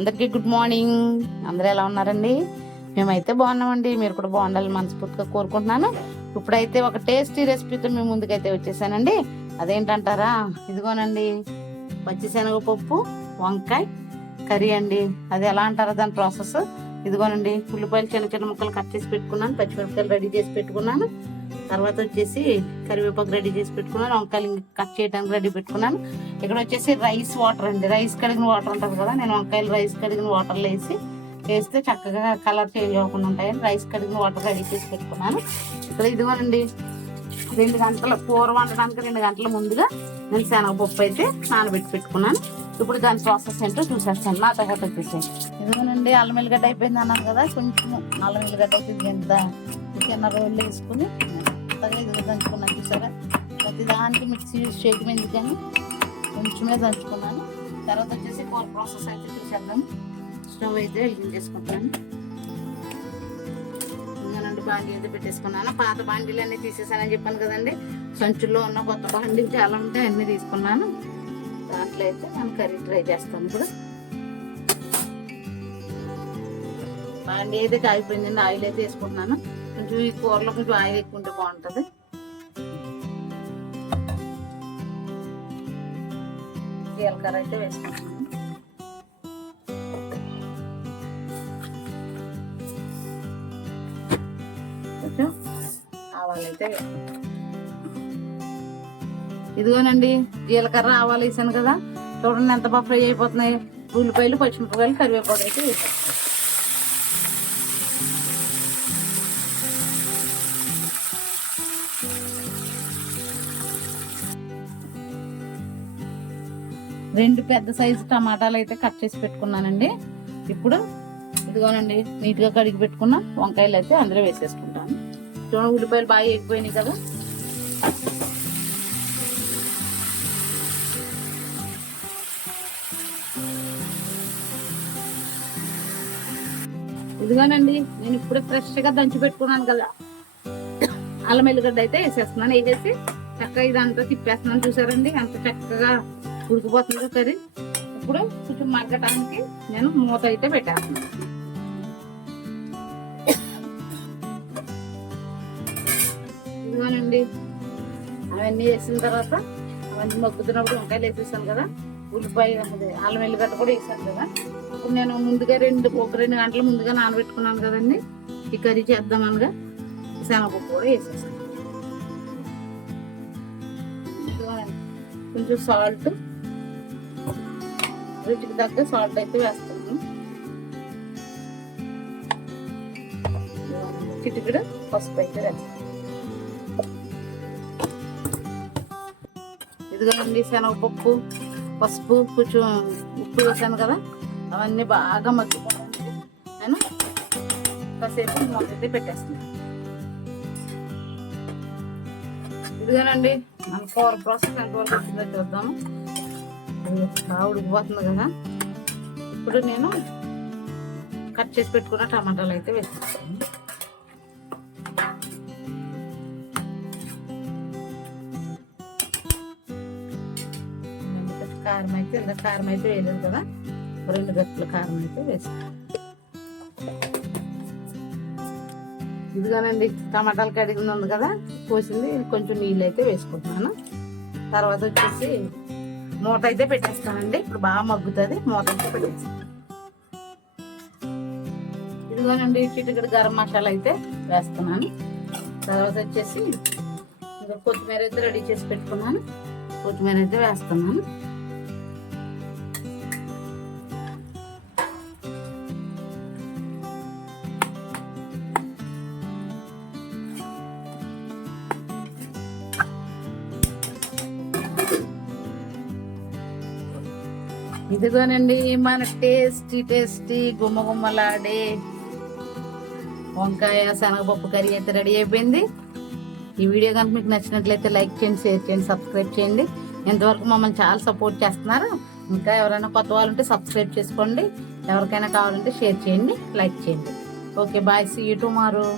అందరికీ good morning. అందరూ ఎలా ఉన్నారండి? మేమైతే బాగున్నామండి. మీరు కూడా బాగుండాలని మనస్ఫూర్తిగా కోరుకుంటున్నాను. ఇప్పుడైతే ఒక టేస్టీ రెసిపీతో మీ ముందుకైతే వచ్చేసానండి. అదేంటంటారా? ఇదిగోనండి, పచ్చిశనగపప్పు వంకాయ కర్రీ అండి. అది ఎలా అంటారా దాని ప్రాసెస్? ఇదిగోనండి, ఉల్లిపాయలు చిన్న చిన్న ముక్కలు కట్ చేసి పెట్టుకున్నాను, పచ్చిమిరపకాయలు రెడీ చేసి పెట్టుకున్నాను, తర్వాత వచ్చేసి కరివేపాకు రెడీ చేసి పెట్టుకున్నాను, వంకాయలు కట్ చేయడానికి రెడీ పెట్టుకున్నాను. ఇక్కడ వచ్చేసి రైస్ వాటర్ అండి, రైస్ కడిగిన వాటర్ ఉంటుంది కదా, నేను వంకాయలు రైస్ కడిగిన వాటర్లో వేస్తే చక్కగా కలర్ చేంజ్ అవ్వకుండా ఉంటాయని రైస్ కడిగిన వాటర్ రెడీ చేసి పెట్టుకున్నాను. ఇక్కడ ఇదిగోనండి, 2 గంటల కూర వండడానికి 2 గంటల ముందుగా నేను శనగపప్పు అయితే నానబెట్టి పెట్టుకున్నాను. ఇప్పుడు దాని ప్రాసెస్ ఏంటో చూసేస్తాను, నా తర్వాత చూసాను. ఇదిగోనండి, అల్లం ఎల్లిగడ్డ అయిపోయింది అన్నాను కదా, కొంచెం అల్లం ఎల్లిగడ్డ అయితే ఎంత చిన్న రోళ్ళు వేసుకుని ఇదిగో దంచుకున్నాను. చూసారా, ప్రతి దానికి మిక్సీ యూజ్ చేయడం ఎందుకని కొంచెమే దంచుకున్నాను. తర్వాత వచ్చేసి కూర ప్రాసెస్ అయితే చూసేద్దాం. స్టవ్ అయితే వెలిగించేసుకుంటాను. ఇంకానండి, బాండీ అయితే పెట్టేసుకున్నాను. పాత బాండీలు అన్నీ తీసేసానని చెప్పాను కదండి. సంచుల్లో ఉన్న కొత్త బాండీలు చాలా ఉంటాయి, అన్నీ తీసుకున్నాను. దాంట్లో అయితే నేను కర్రీ ట్రై చేస్తాను. ఇప్పుడు బాండీ అయితే కాగిపోయిందండి, ఆయిల్ అయితే వేసుకుంటున్నాను. కొంచెం ఈ కూరలో కొంచెం ఆయిల్ ఎక్కువ ఉంటే బాగుంటుంది. జీలకర్ర అయితే వేసుకుంటున్నాను. కొంచెం ఆవాలు అయితే ఇదిగోనండి, జీలకర్ర ఆవాలు వేసాను కదా, చూడండి ఎంత బాగా ఫ్రై అయిపోతున్నాయి. ఉల్లిపాయలు పచ్చిమిరపకాయలు కరివేపాకు అయితే వేసాను. రెండు పెద్ద సైజు టమాటాలు అయితే కట్ చేసి పెట్టుకున్నానండి. ఇప్పుడు ఇదిగోనండి, నీట్గా కడిగి పెట్టుకున్న వంకాయలు అయితే అందులో వేసేసుకుంటాను. చూడండి, ఉల్లిపాయలు బాగా ఎగిపోయినాయి కదా. ఇదిగోనండి, నేను ఇప్పుడే ఫ్రెష్గా దంచి పెట్టుకున్నాను కదా అల్లం ఎల్లిగడ్డ అయితే వేసేస్తున్నాను. వేసేసి చక్కగా ఇదంతా తిప్పేస్తున్నాను. చూసారండి అంత చక్కగా ఉడికిపోతుంది కర్రీ. ఇప్పుడు కొంచెం మగ్గటానికి నేను మూత అయితే పెట్టేస్తున్నాను. ఇదిగోనండి, అవన్నీ వేసిన తర్వాత అవన్నీ మగ్గుతున్నప్పుడు వంకాయలు వేసేసాను కదా, ఉల్లిపాయ అల్లం ఎల్లిగడ్డ కూడా వేసాను కదా. ఇప్పుడు నేను ముందుగా 2 గంటల ముందుగా నానబెట్టుకున్నాను కదండి, ఈ కర్రీ చేద్దామనగా శనగపప్పు కూడా వేసేసాను. కొంచెం సాల్ట్, రుచికి తగ్గ సాల్ట్ అయితే వేస్తాను. చిటికెడు పసుపు అయితే వేస్తాను. ఇదిగోనండి, శనగపప్పు పసుపు కొంచెం ఉప్పు వేసాను కదా, అవన్నీ బాగా మగ్గిపోవడానికి నేను కాసేపు మూత అయితే పెట్టేస్తున్నాను. ఇదిగోనండి, మన కూర ప్రాసెస్ ఎంతవరకు వచ్చిందో చూద్దాము. బాగా ఉడికిపోతుంది కదా. ఇప్పుడు నేను కట్ చేసి పెట్టుకున్న టమాటాలు అయితే వేసేస్తాను. కారం అయితే వేయలేదు కదా, 2 గంటల కారం అయితే వేస్తాను. ఇదిగానండి, టమాటాలు కడిగింది ఉంది కదా, కోసింది కొంచెం నీళ్ళు అయితే వేసుకుంటున్నాను. తర్వాత వచ్చేసి మూత అయితే పెట్టేస్తానండి. ఇప్పుడు బాగా మగ్గుతుంది, మూత అయితే పెట్టేస్తాను. ఇదిగోనండి, చిటికెడు గరం మసాలా అయితే వేస్తున్నాను. తర్వాత వచ్చేసి ఇంకా కొత్తిమీర అయితే రెడీ చేసి పెట్టుకున్నాను, కొత్తిమీర అయితే వేస్తున్నాను. ఇదిగోనండి, మన టేస్టీ గుమ్మగుమ్మలాడే వంకాయ శనగపప్పు కర్రీ అయితే రెడీ అయిపోయింది. ఈ వీడియో కనుక మీకు నచ్చినట్లయితే లైక్ చేయండి, షేర్ చేయండి, సబ్స్క్రైబ్ చేయండి. ఇంతవరకు మమ్మల్ని చాలా సపోర్ట్ చేస్తున్నారు. ఇంకా ఎవరైనా కొత్త వాళ్ళు ఉంటే సబ్స్క్రైబ్ చేసుకోండి. ఎవరికైనా కావాలంటే షేర్ చేయండి, లైక్ చేయండి. Okay, bye, see you tomorrow.